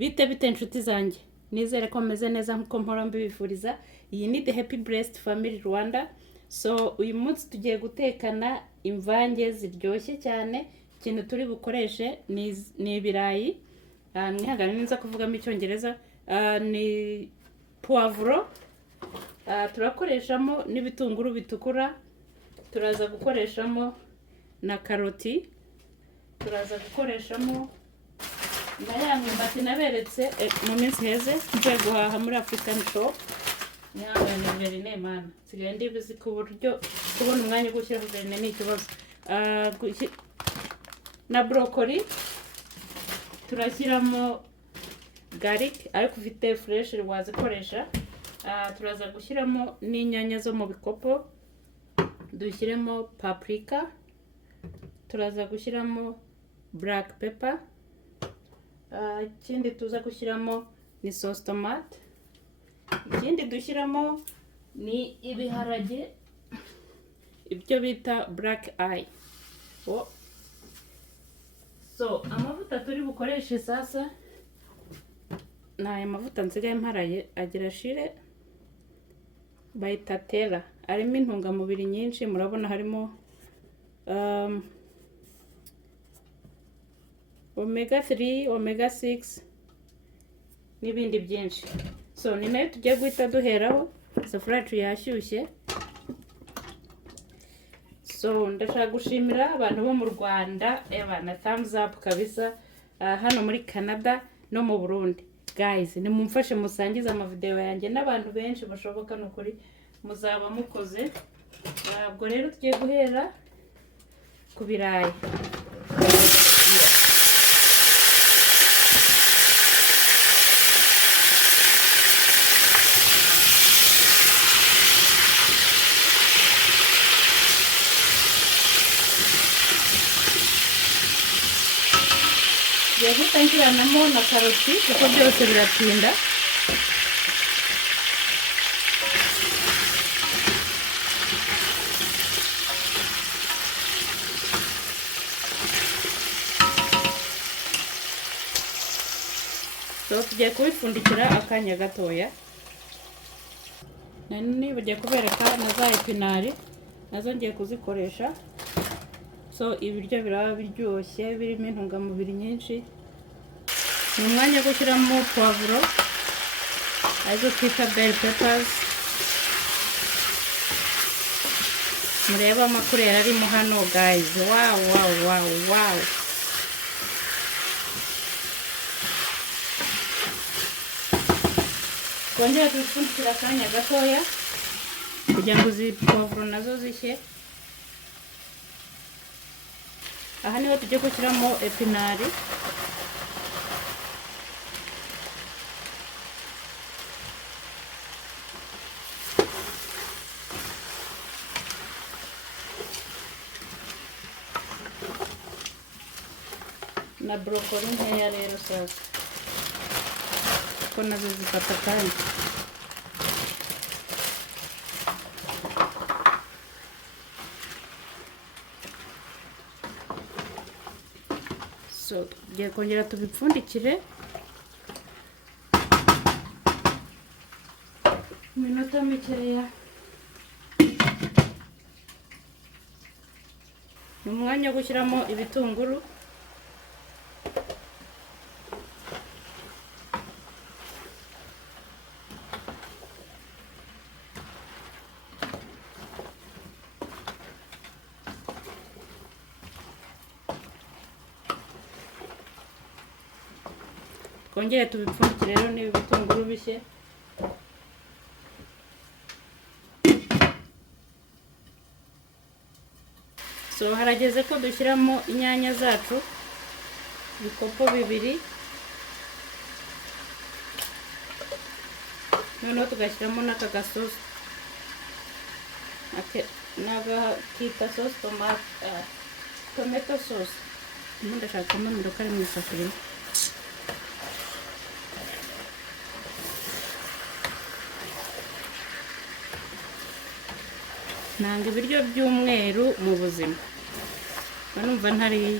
bite inshuti zanjye, nizere ko meze neza nkuko mpora mbibifuriza. Iyi ni The Happy Blessed Family Rwanda. So uyu munsi tugiye gutekana imvanjye ziryoshye cyane. Ikintu turi bukoreshe ni ibirayi, mwihangane neza kuvugamo icyongereza, ni poivro, turakoreshamo n'ibitunguru bitukura, turaza gukoreshamo na karoti, turaza gukoreshamo na ya myumbati naberetse mu minsi heze ngiye guhaha muri African shop. Nyangane verine mana sigaye ndibizi ku buryo kubona umwanya wo gushyiraho verine ni ikibazo. Na broccoli turashyiramo garlic ariko ufite fresh wazikoresha. Turaza gushyiramo n'inyanya zo mu bikopo, dushyiremo paprika, turaza gushyiramo black pepper, ikindi tuza gushyiramo ni sauce tomate, ikindi dushyiramo ni ibiharage ibyo bita black eye. So amavuta turi bukoreshe sasa ni aya mavuta nsigaye mparaye agira shire bayita tera, arimo intungamubiri nyinshi. Murabona harimo omega 3, omega 6 n'ibindi byinshi. So ni nayo tugiye guhita duheraho. Isafuriya yacu yashyushye. So ndashaka gushimira abantu bo mu Rwanda, na thumbs up kabisa, hano muri Canada no mu Burundi. Guys, nimumfashe musangiza amavideo yanjye n'abantu benshi bashoboka, n'ukuri muzaba mukoze. Ubwo rero tugiye guhera ku birayi. Tugiye gutangiranamo na karoti kuko byose biratinda. So tugiye kubipfundikira akanya gatoya. Nani bugiye kubereka na za epinari nazo ngiye kuzikoresha. So ibiryo biraba biryoshye birimo intungamubiri nyinshi. Ni umwanya wo gushyiramo poivro, arizo twita bell peppers. Mureba amakurera arimo hano guys. Wow. Twongera tubipfundikira akanya gatoya kugira ngo izi poivro nazo zishye. Aha niho tugiye gushyiramo epinari. Na broccoli nkeya rero sasa ko nazo zifata kandi. So tugiye kongera tubipfundikire iminota mikeya. Ni umwanya wo gushyiramo ibitunguru. Kongera tubipfundikire rero niba ibitunguru bishye. So harageze ko dushyiramo inyanya zacu ibikopo 2, noneho tugashyiramo n'aka gasosi kita sauce tomate, tomato sauce. Ndashaka kumamira kari mu isafuriya. Nanga ibiryo by'umweru mu buzima, numva ntari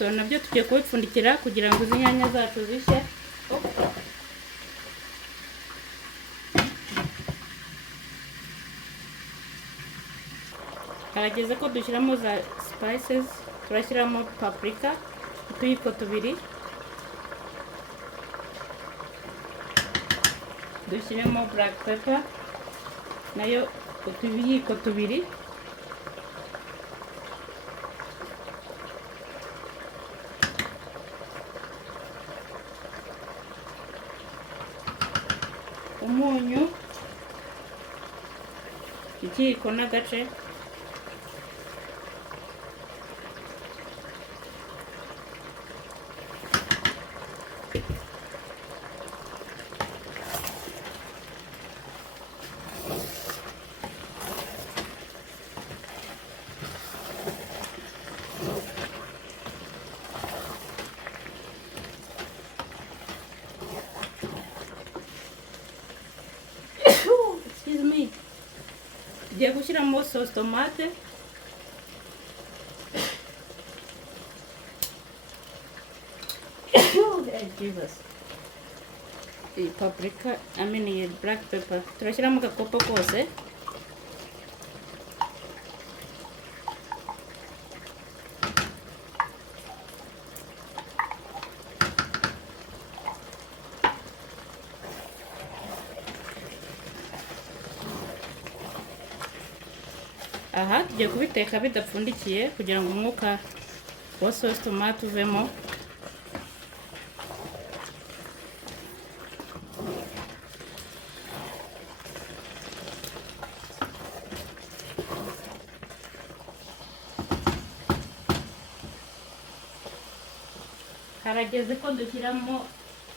so nabyo tugiye kubipfundikira kugira ngo izi nyanya zacu zishye. Harageze ko dushyiramo za spices. Turashyiramo paprika utuyiko tubiri, dushyiremo black pepper nayo utuyiko tubiri, umunyu ikiyiko n'agace, tugiye gushyiramo sauce tomate, iyi paprika iyi black pepper turashyiramo agakopo kose, aha tugiye kubiteka bidapfundikiye kugira ngo umwuka wa sauce tomate uvemo. Harageze ko dushyiramo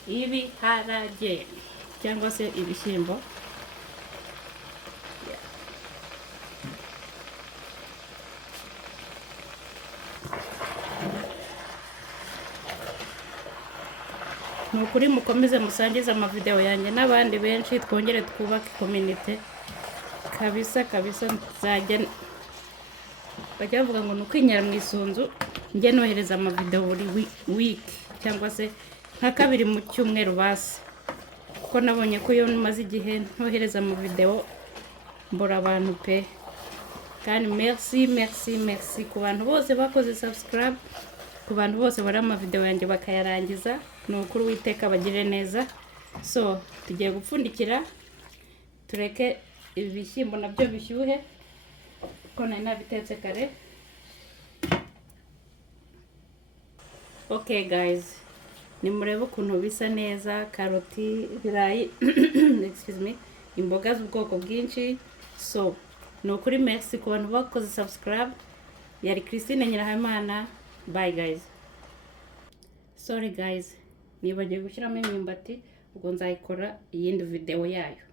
ibiharage cyangwa se ibishyimbo. Nukuri mukomeze musangize amavideo yanjye n'abandi benshi, twongere twubake community kabisa nzajya bajya bavuga ngo nukwinyara mu isunzu, njye nohereza amavideo buri week cyangwa se nka kabiri mu cyumweru basi, kuko nabonye ko iyo maze igihe ntohereza amavideo mbura abantu pe. Kandi merci ku bantu bose bakoze subscribe, ku bantu bose bari amavideo yanjye bakayarangiza, ni ukuri Uwiteka bagire neza. So tugiye gupfundikira tureke ibishyimbo nabyo bishyuhe ko nari nabitetse kare. Okay guys, nimurebe ukuntu bisa neza, karoti, ibirayi excuse me, imboga z'ubwoko bwinshi. So ni ukuri merci ku bantu bakoze subscribe. Yari Christine Nyirahamana. Bye guys. Sorry guys, nibagiwe gushyiramo imyumbati, ubwo nzayikora iyindi video yayo.